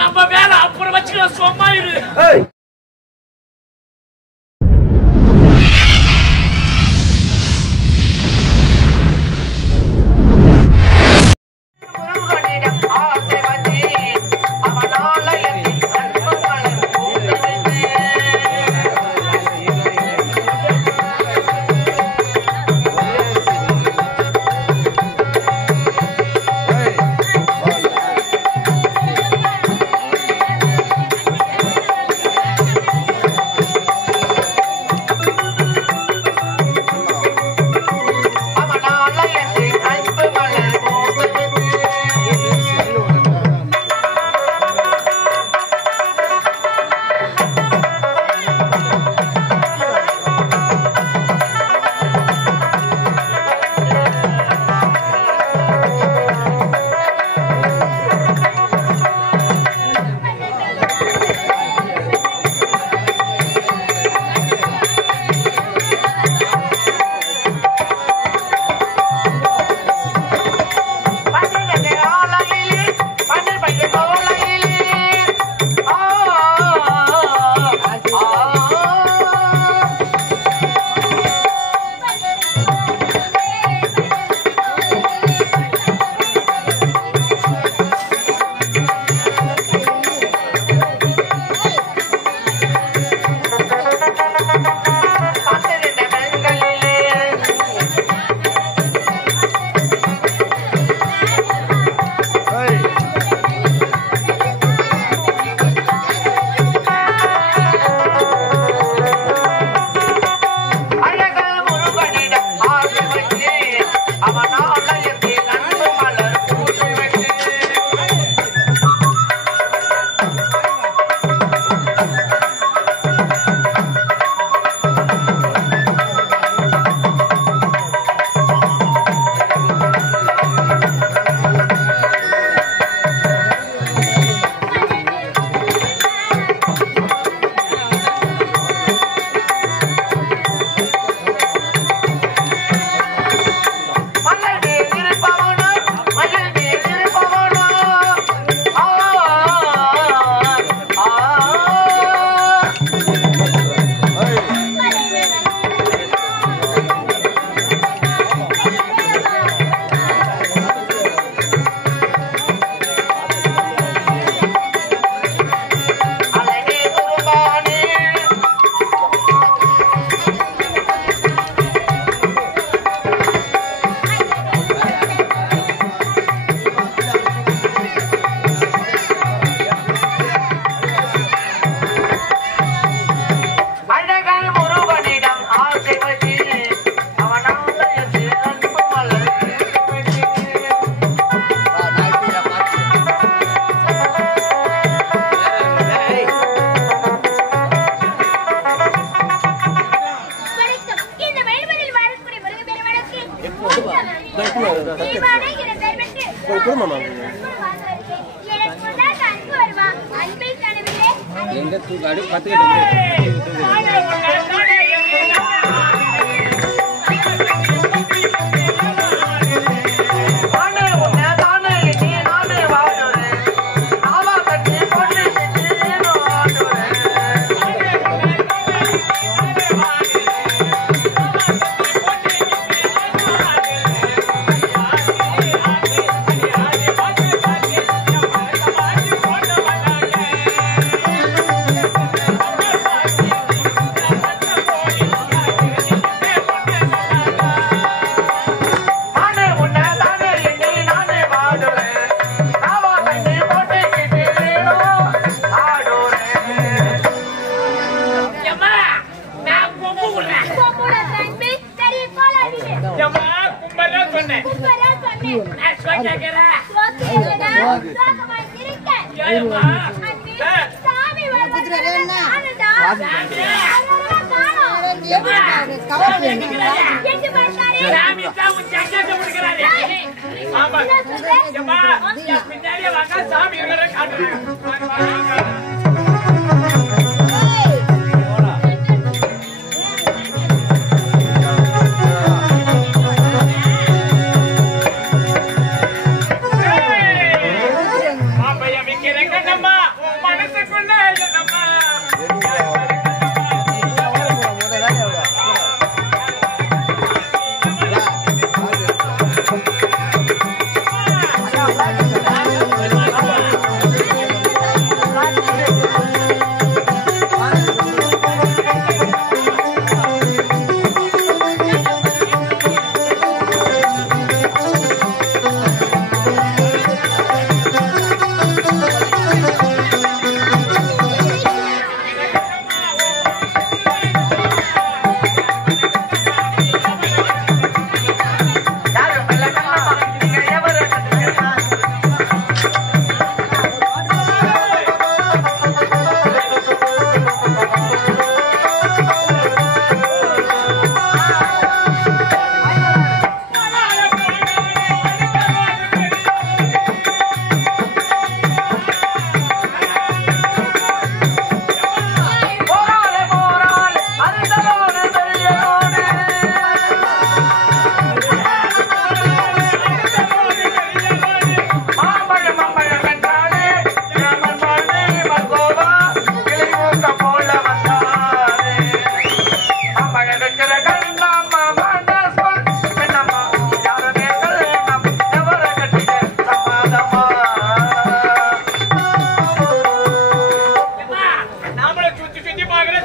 நம்ம வேலை அப்புறம் வச்சுக்கலாம் சும்மா இரு.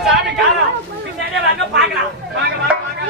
சாமி காலம் பின்னாடியே வாங்க பார்க்கலாம். வாங்க வாங்க வாங்க.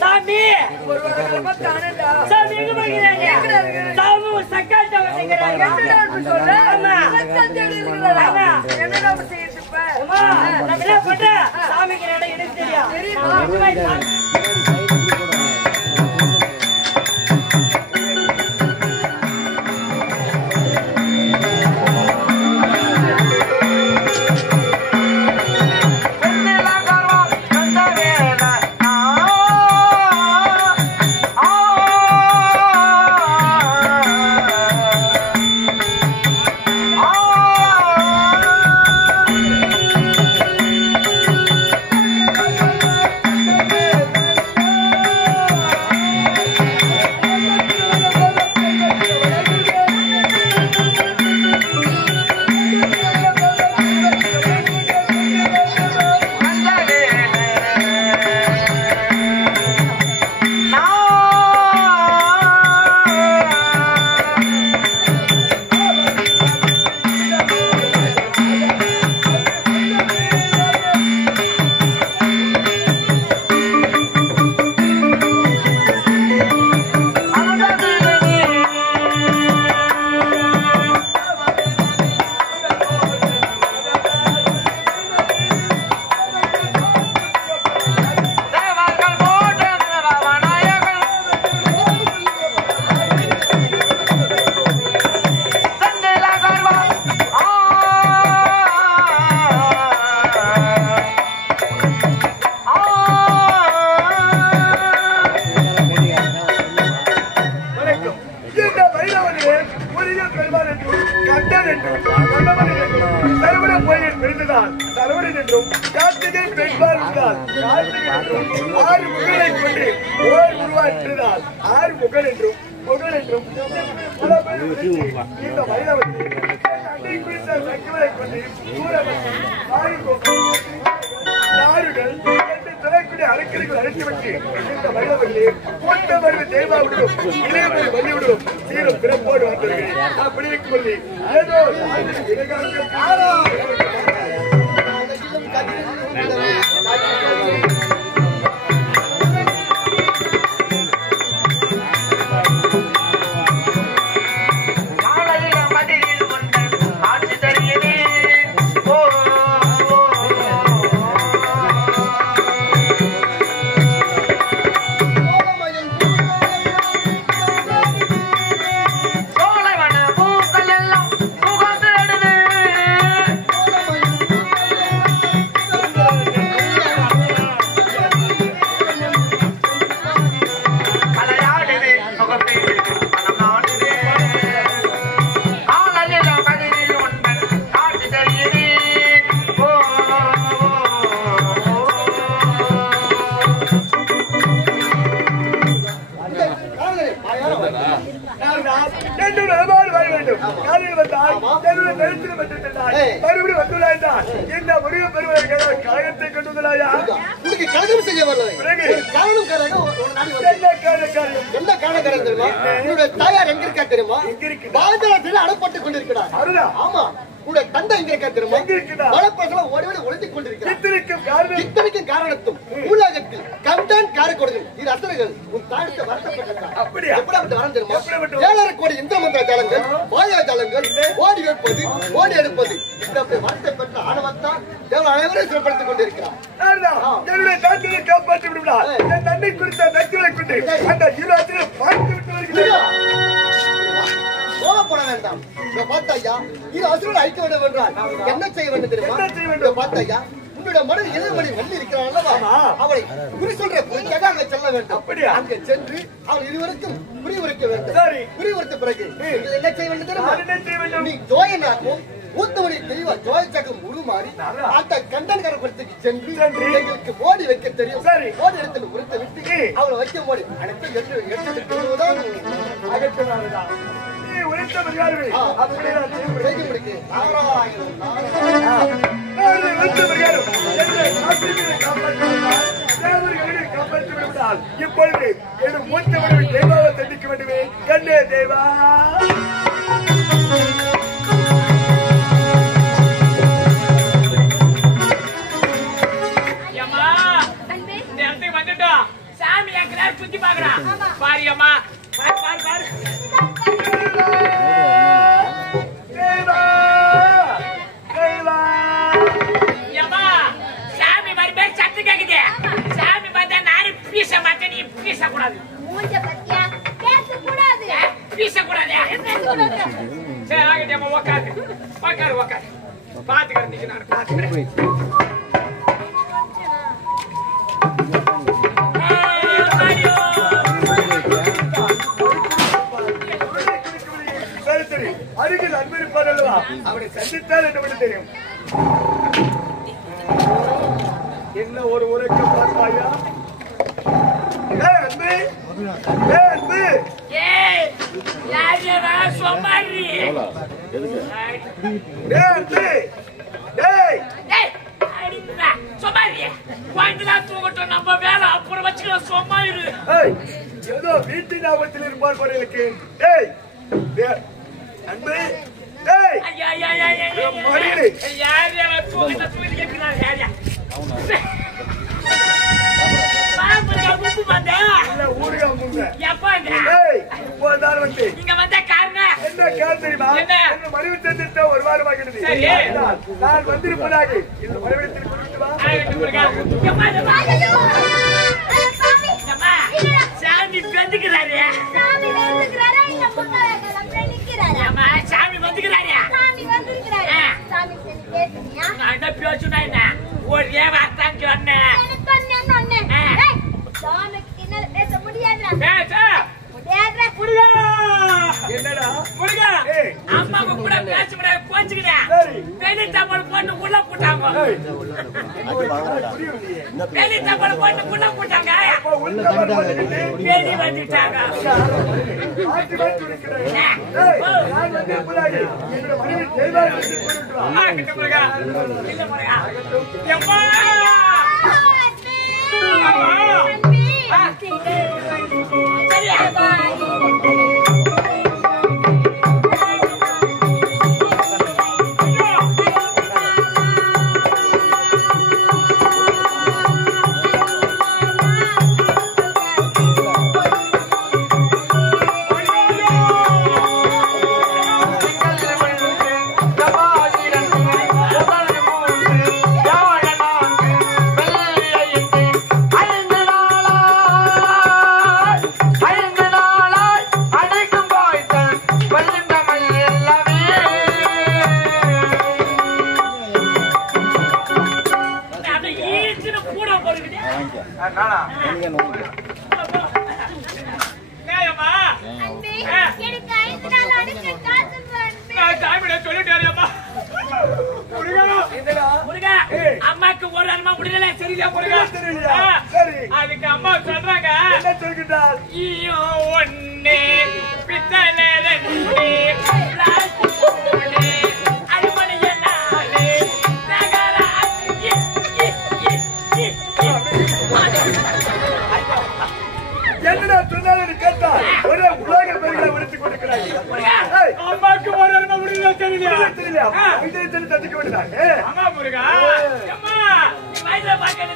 சாமி சாமி எங்க போகிறீங்க? சாமி ஒரு சக்காட்ட வந்துக்கிறாங்க. சாமிக்கு இடம் எனக்கு தெரியும். இப்பொழுது என் மூத்த மனைவி தேவாவை சந்திக்க வேண்டுமே. கண்ணே தேவா ஏமா இருக்கட்டும். சாமி எங்கடா சுத்தி பாக்குறான். பாரியம்மா. பாரு பாரு பாரு. ஏம்மா சாமி மறுபே சத்து கேக்குது. சாமி பார்த்தா நானே பீச மாட்டேன், நீ பீச கூடாது. மூஞ்ச பத்தியா பேச கூடாது. பீச கூடாது. சரி ஆகட்டேம்மா உக்காரு. உக்காரு உக்காரு. பாத்துக்கிறேன் நீங்க நான் பாத்துக்கிறேன். அருகில் அன்பிருப்பார் அல்லவா, அவனை சந்தித்தால் என்று தெரியும். என்ன ஒரு உரைக்க பார்த்தாயா? அன்பு அன்பு சொமாரி தூங்கட்டும், நம்ம வேலை அப்புறம் வச்சுக்கலாம். சொமாயிரு ஏதோ வீட்டு ஞாபகத்தில் இருப்பார் போல எனக்கு. அன்பு ஊருகா முங்க இங்க வந்த காரணம் என்ன கேள் தெரியுமா? மனைவி தந்திருந்த ஒரு வாரம் ஆகிறது. நான் வந்திருப்பதாக இந்த மனைவிடத்தில் கொண்டு வா. சாமி வந்துக்கிறாரு. சாமி வந்துக்கிறாரா இல்ல முன்னால நிக்கிறாரா? சாமி வந்துக்கிறாரு. சாமி வந்துக்கிறாரா? சாமி கேட்டியா? நான் பேசுனா என்ன ஒரே வார்த்தை சொன்னேன். எனக்கு சொன்னேன்னு ஏய் சாமி கிட்ட பேச முடியாதுடா. பேச முடியாதுடா. முருகா என்னடா முருகா ஏய் அம்மா கூட பேச முடியாது. கோச்சுக்கிட்டே பெரிய தமிழ் பொண்ணு உள்ள போட்டாங்க. பெரிய தமிழ் பொண்ணு உள்ள போட்டாங்க. பெரிய வந்துட்டாங்க. முருகா இல்ல முருகா எம்மா சரியா அம்மாக்கு ஒரு அம்மா முடியல. சரியா முருகா? அதுக்கு அம்மா சொல்றாங்க ஒண்ணு பித்தளை என்னடா சொன்னாலும் கேட்டா ஒரே உலக பெருகளை உடுத்திக் கொண்டிருக்கிறாய். அம்மாக்கு ஒரு அம்மா முடியல. தெரியலையா? தட்டிக்க வேண்டியதாக. அம்மா முருகா அம்மா வயசுல பாக்கணும்.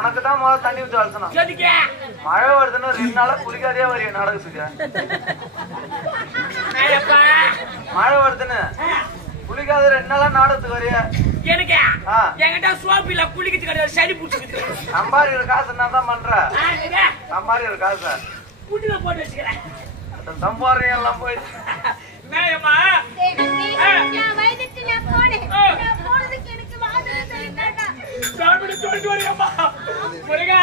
உனக்குதான் முதல்ல தண்ணி ஊற்றி வளர்த்தணும். மழை வருதுன்னு 2 நாளா குளிக்காதே வரைய நாடகத்துக்கு. மழை வருதுன்னு குளிக்காத 2 நாளா நாடகத்துக்கு வரைய. எனக்கு என்கிட்ட சோப்பில குளிக்கிறது கிடையாது. சளி பிடிச்சிருக்கு. சம்பாதிக்கிற காசு என்ன தான் பண்ற? சம்பாதிக்கிற காசு புட்டில போட்டு வச்சுக்கிறேன். சம்பாதிக்க எல்லாம் போய் சாமி சொல்லிட்டு வரையம்மா முருகா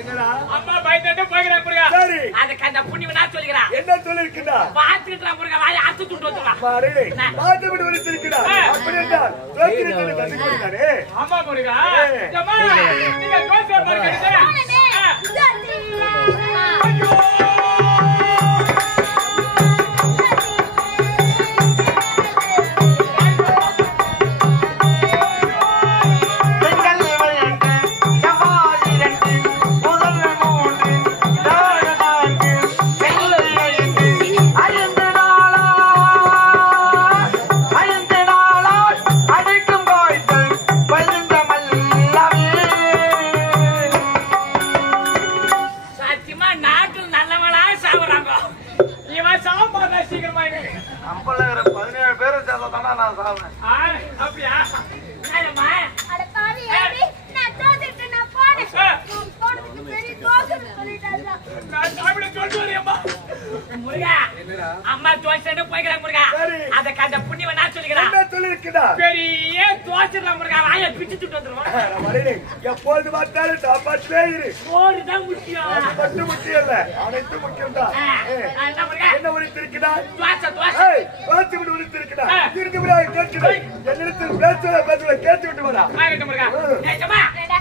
என்னடா அம்மா பயந்துட்டு போகிறான் முருகா சரி அதுக்கு அந்த புண்ணியம் நான் சொல்லிக்கிறேன் என்ன சொல்லிருக்கா பாத்துக்கிட்டு முருகா வாயை அறுத்து துண்டு வந்துடா மாறே பாத்து விட்டு வலிச்சிருக்கா அப்படி என்றால் தோக்கிரத்தை கண்டுபிடித்தானே ஆமா முருகா அம்மா நீங்க தோசை பாருங்க ஐயோ அப்படியா அட பாவி ஏடி நான் தோத்துட்டு நான் போறேன் பெரிய தோசை சொல்லிட்டாங்க நான் சாப்பிட சொல்லிட்டு வரேம்மா முருகா அம்மா தோசை போய்க்கிறாங்க முருகா அதுக்கு அந்த புண்ணியம் நான் சொல்லிக்கிறேன் என்ன சொல்லிருக்கா பெரிய தோசை முருகா வாயை பிச்சுட்டு வந்துருவோம் மாறே எப்போது பார்த்தாலும் சாப்பாட்டுலே இரு சோறு தான் முக்கியம் அது மட்டும் முக்கியம் இல்ல அனைத்து முக்கியம் தான் என்ன முருகா என்ன உரித்திருக்கா தோசை தோசை பாத்து விட்டு உரித்திருக்கா இருக்கு விட கேட்கிறேன் என்னிடத்தில் பேச கேட்டு விட்டு வரா ஆகட்டும் முருகா ஏஜமா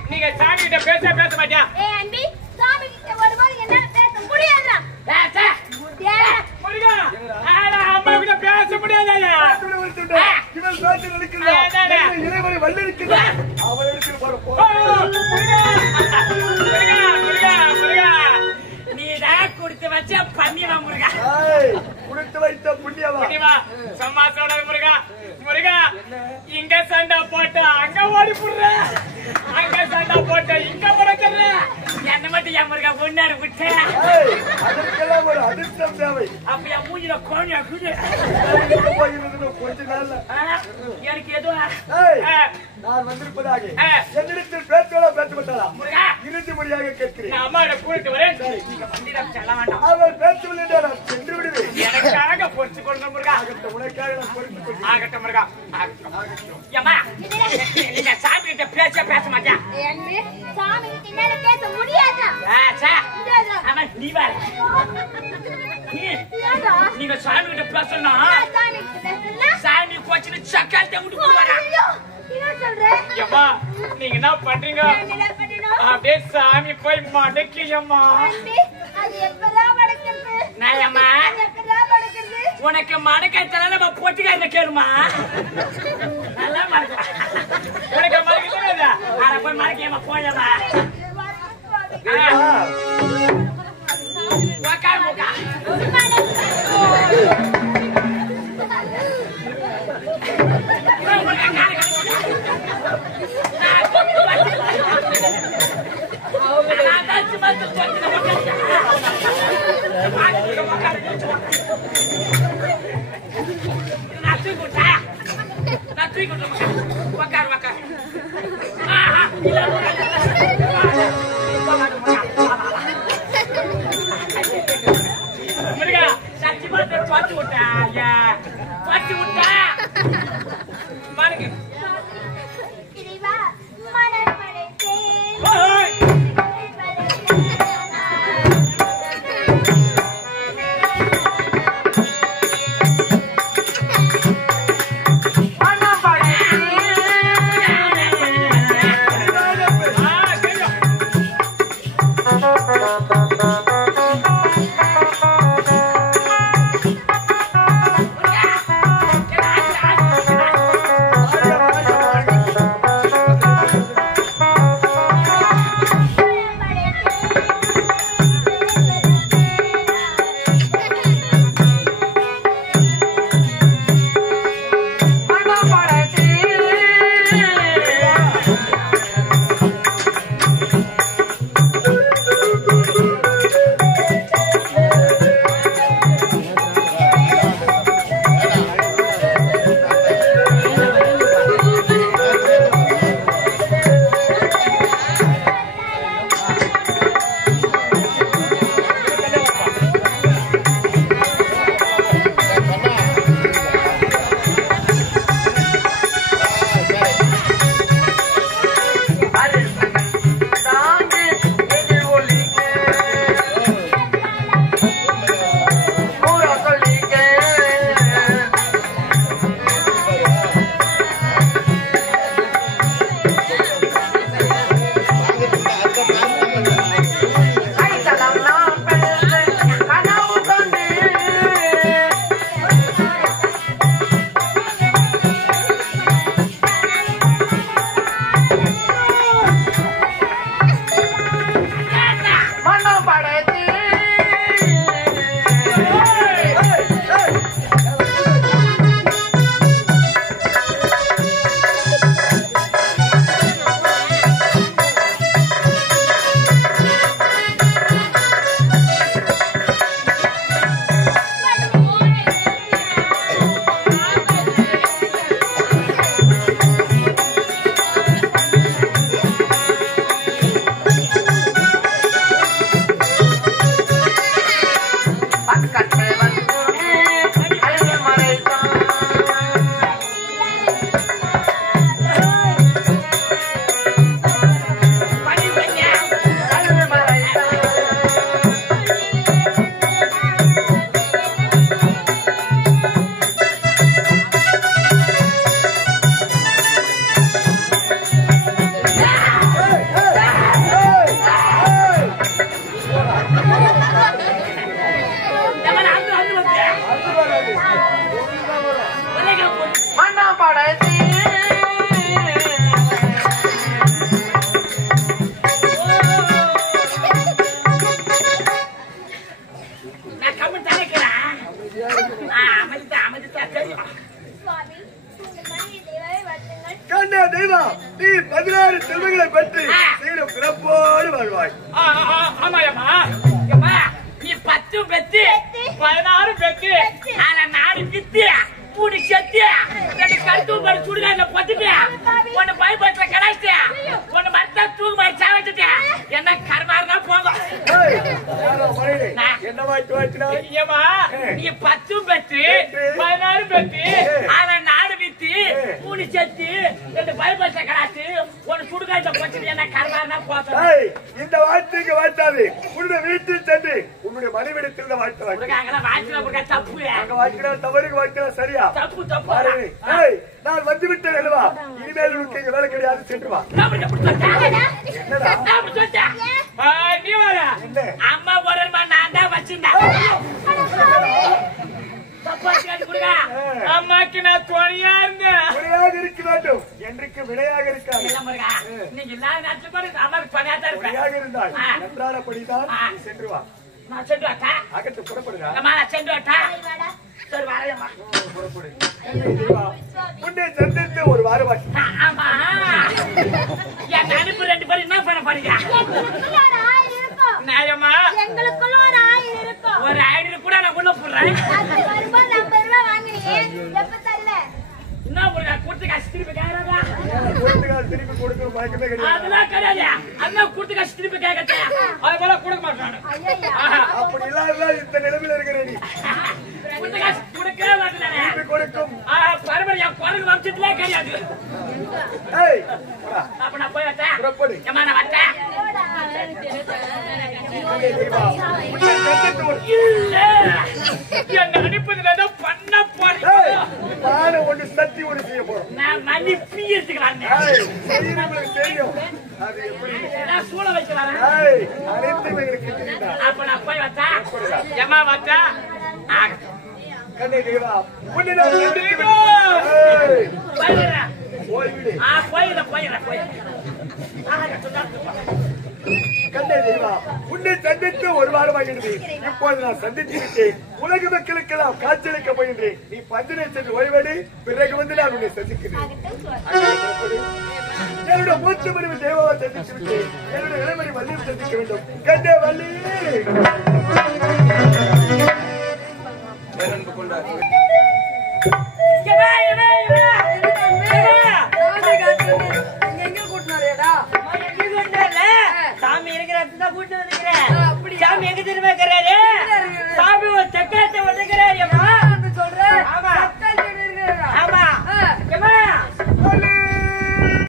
நீங்க சாமி கிட்ட பேச மாட்டியா ஏய் அன்பி சாமி கிட்ட வரும்போது என்னால பேச முடியாதுடா பேச ஏய் முருகா அம்மா கிட்ட பேச முடியாதா இவன் பேச்சு நினைக்கிறான் இறைவனை வல்லிருக்கிறா அவன் எடுத்து நீதான் கொடுத்து வச்ச பண்ணிவா முருகா கொடுத்து வைத்த புண்ணியவா சம்மா சொல்றது முருகா முருகா இங்க சண்டை போட்ட அங்க ஓடி புடுற அங்க சண்டை போட்ட இங்க பறக்கற என்ன மட்டும் என் முருகா ஒன்னாரு விட்டு அதற்கெல்லாம் ஒரு அதிர்ஷ்டம் தேவை அப்படியே மூஞ்சில கோணியா குடு கொஞ்ச நாள்ல எனக்கு ஏதோ நான் வந்திருப்பதாக என்னிடத்தில் பேச்சோட பேசப்பட்டாரா இறுதி மொழியாக கேட்கிறேன் நான் அம்மா கூட்டிட்டு வரேன் நீங்க வண்டியிடம் செல்ல வேண்டாம் அவர் பேசவில்லை என்று நான் சென்று விடுவேன் எனக்காக பொறுத்து கொடுங்க முருகா உனக்காக நான் பொறுத்து கொள்கிறேன் ஆகட்டும் முருகா ஏம்மா நீங்க சாமி கிட்ட பேச மாட்டியா ஏய் அன்பி சாமி கிட்ட என்னால பேச முடியாதுடா ஆமா நீ வர ஏடா நீங்க சாமி கிட்ட பேசணும் சாமி கிட்ட பேசலாம் சாமி கோச்சின சக்கால்ட்ட விட்டு போடுவாரா என்ன சொல்ற ஏம்மா நீங்க என்ன பண்றீங்க என்ன பண்ணனும் அப்படியே சாமி போய் மடக்கியம்மா அன்பி அது எப்பலாம் மடக்குறது நான் அம்மா எப்பலாம் மடக்குறது உனக்கு மடக்கத்தல நம்ம பொட்டிக்காரன கேளுமா நல்லா மடக்க உனக்கு மடக்க தெரியாதா அட போய் மடக்கியம்மா போயம்மா உக்கார் முக்கா முருகா சச்சி பார்த்து பார்த்து விட்டா பார்த்து விட்டா பாருங்க இறைவா மனமடைத்தே முருகா நான் கம்மி தலைக்கிறேன். அமைதிட்டா தெரியும். சுவாமி உங்கள் மனைவி தேவாவை வாழ்த்துங்கள். கண்ணா தெய்வம், நீ 16 செல்வங்களை பெற்று சீரும் சிறப்போடு வாழ்வாய். ஆமாயம்மா, நீ 10 பெத்து 16 பெத்து ஆனா 4 வித்து 3 செத்து 2 கருத்து படு சுடுகாட்ல போட்டுட்டு 1 பைபட்ல கடாய்ச்சு 1 மரத்த தூக்கு மாதிரி சாவச்சிட்டு என்ன கர்மாரா போங்க. என்னவா வாய்ச்சினா ஏமா நீ 10 பெத்து 16 பெத்து ஆனா 4 வித்து 3 செத்து 2 பைபட்ல கடாய்ச்சு 1 சுடுகாட்ல போட்டுட்டு என்ன கர்மாரா போங்க. இந்த வாழ்த்துக்கு வாழ்த்தாது உன்னுடைய வீட்டில் சென்று உன்னுடைய மனைவிடத்தில் வாழ்த்து வாழ்க்கை தப்பு வாழ்க்கிற தவறுக்கு வாழ்க்கிற சரியா தப்பு தப்பு. நான் வந்து விட்டேன் அல்லவா, இனிமேல் உனக்கு இங்க வேலை கிடையாது, சென்று வா. அம்மா போறமா நான் தான் வச்சிருந்தேன். அம்மாக்கு நான் துணையா இருந்தேன். துணையாக இருக்க வேண்டும் என்றைக்கு வினையாக இருக்காது. நீங்க எல்லாரும் நினைச்சு பாருங்க, அம்மாக்கு துணையா தான் இருப்பேன். துணையாக இருந்தால் நன்றானபடிதான் நீ சென்று வா. நான் சென்று வாட்டா அகத்து புறப்படுதா? நான் சென்று வாட்டா. வாடா. சரி வரையம்மா. புறப்படு. உன்னை சந்தித்து ஒரு வாரம் ஆச்சு. ஆமா என் அனுப்பு 2 பேரும் என்ன பண்ண போறீங்க? எங்களுக்குள்ள ஒரு ஆயில் இருக்கும். நியாயமா எங்களுக்குள்ள ஒரு ஆயில் இருக்கும். ஒரு ஐடி கூட நான் உள்ள போடுறேன். அது வரும்போது 50 ரூபாய் வாங்குறீங்க. எப்ப தரல? என்ன ஒரு கொடுத்து காசு திருப்பி கேக்குறதா? திருப்பி கொடுக்கிற மயக்கமே கிடையாது. அதெல்லாம் கிடையாது. அண்ணன் கொடுத்து காசு திருப்பி கேட்கறது அது போல கொடுக்க மாட்டானு. ஐயா அப்படி இல்லாத இந்த நிலைமையில இருக்கிற நீ கொடுத்து காசு கொடுக்கவே மாட்டேன். திருப்பி கொடுக்கும். பரம்பரை என் குரங்கு வம்சத்திலே கிடையாது. அப்ப நான் போய் வச்சேன். புறப்படு. ஏமா நான் வச்சேன். என்ன அனுப்புதுல ஏதோ பண்ண போறேன். நானும் ஒன்று சத்தி ஒன்று செய்ய போறோம். நான் மணி பீர்த்துக்கிறான். தெரியும் அது எப்படி நான் சூழ வைக்கிறான். அனைத்தும் எங்களுக்கு தெரியுதா? அப்ப நான் போய் வச்சேன். ஏமா வச்சா கண்ணை தெய்வா உன்னை நான் சந்தித்து போயிடுறேன். போய்விடு. போயிடுறேன். கண்ணை தெய்வா உன்னை சந்தித்து ஒரு வாரமாகிறது. இப்போது நான் சந்தித்து விட்டேன். உலக மக்களுக்கெல்லாம் காட்சியளிக்க போகின்றேன். நீ பஞ்சனை சென்று ஓய்வெடு. பிறகு வந்து நான் உன்னை சந்திக்கிறேன். என்னுடைய மூச்சு மனைவி தேவாவை சந்தித்து விட்டேன். என்னுடைய இளமணி வள்ளியை சந்திக்க வேண்டும். கண்ணே வள்ளி சாமி இருக்கிற கூட்டு வந்துக்கிறேன். சாமி எங்க திரும்ப இருக்கிற